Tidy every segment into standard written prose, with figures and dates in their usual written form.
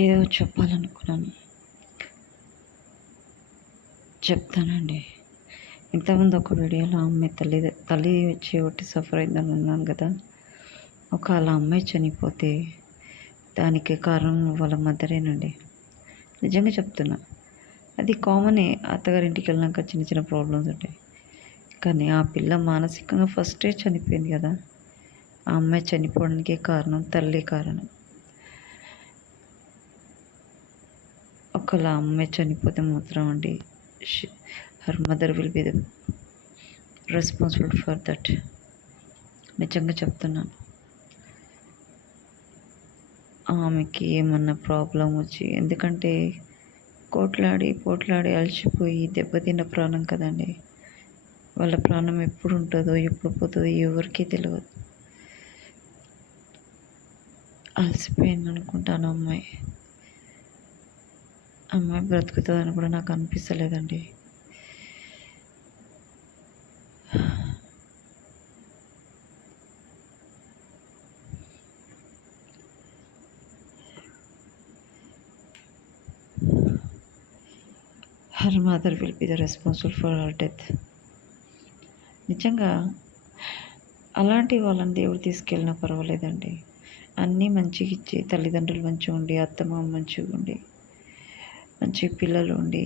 ఏదో చెప్పాలనుకున్నాను, చెప్తానండి. ఇంతకుముందు ఒక వీడియోలో అమ్మాయి తల్లి చేయబట్టి సఫర్ అయిందని అన్నాను కదా. వాళ్ళ అమ్మాయి చనిపోతే దానికి కారణం వాళ్ళ మదరేనండి. నిజంగా చెప్తున్నా. అది కామనే, అత్తగారింటికి వెళ్ళినాక చిన్న చిన్న ప్రాబ్లమ్స్ ఉంటాయి. కానీ ఆ పిల్ల మానసికంగా ఫస్టే చనిపోయింది కదా. ఆ అమ్మాయి చనిపోవడానికి కారణం తల్లి కారణం. ఒకవేళ అమ్మాయి చనిపోతే మాత్రం అండి, her mother will be the responsible for that. నిజంగా చెప్తున్నాను. ఆమెకి ఏమన్నా ప్రాబ్లం వచ్చి, ఎందుకంటే పోట్లాడి అలసిపోయి దెబ్బతిన్న ప్రాణం కదండి. వాళ్ళ ప్రాణం ఎప్పుడు ఉంటుందో ఎప్పుడు పోతుందో ఎవరికీ తెలియదు. అలసిపోయింది అనుకుంటాను అమ్మాయి బ్రతుకుతుందని కూడా నాకు అనిపిస్తలేదండి. Her mother will be the responsible for her death. నిజంగా అలాంటి వాళ్ళని దేవుడు తీసుకెళ్ళినా పర్వాలేదండి. అన్నీ మంచిగా ఇచ్చి, తల్లిదండ్రులు మంచిగా ఉండి, అత్తమామ మంచిగా ఉండి, మంచి పిల్లలు ఉండి,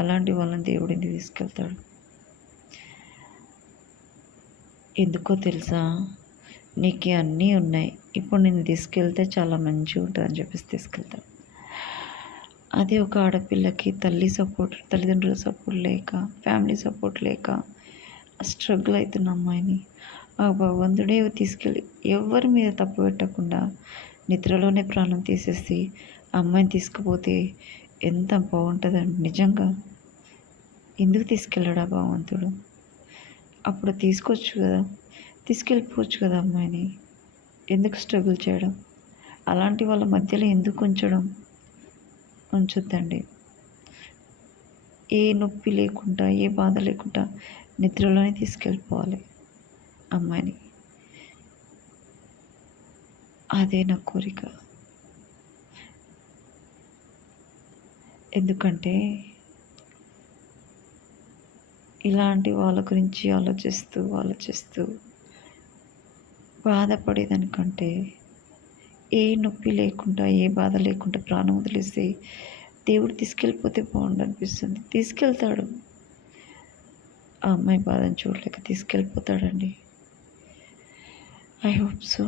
అలాంటి వాళ్ళని దేవుడు ఎందుకు తీసుకెళ్తాడు? ఎందుకో తెలుసా, నీకు అన్నీ ఉన్నాయి, ఇప్పుడు నేను తీసుకెళ్తే చాలా మంచిగా ఉంటుందని చెప్పేసి తీసుకెళ్తాడు. అదే ఒక ఆడపిల్లకి తల్లిదండ్రుల సపోర్ట్ లేక, ఫ్యామిలీ సపోర్ట్ లేక స్ట్రగుల్ అవుతున్న అమ్మాయిని ఆ భగవంతుడే తీసుకెళ్ళి, ఎవరి మీద తప్పు పెట్టకుండా నిద్రలోనే ప్రాణం తీసేసి అమ్మాయిని తీసుకుపోతే ఎంత బాగుంటుందండి. నిజంగా ఎందుకు తీసుకెళ్ళాడు ఆ భగవంతుడు? అప్పుడు తీసుకెళ్ళిపోవచ్చు కదా అమ్మాయిని. ఎందుకు స్ట్రగుల్ చేయడం? అలాంటి వాళ్ళ మధ్యలో ఎందుకు ఉంచొద్దండి. ఏ నొప్పి లేకుండా, ఏ బాధ లేకుండా నిద్రలోనే తీసుకెళ్ళిపోవాలి అమ్మాయిని. అదే నా కోరిక. ఎందుకంటే ఇలాంటి వాళ్ళ గురించి ఆలోచిస్తూ బాధపడేదానికంటే, ఏ నొప్పి లేకుండా, ఏ బాధ లేకుండా ప్రాణం వదిలేసి దేవుడు తీసుకెళ్ళిపోతే బాగుండు అనిపిస్తుంది. తీసుకెళ్తాడు. ఆ అమ్మాయి బాధను చూడలేక తీసుకెళ్ళిపోతాడండి. I hope so.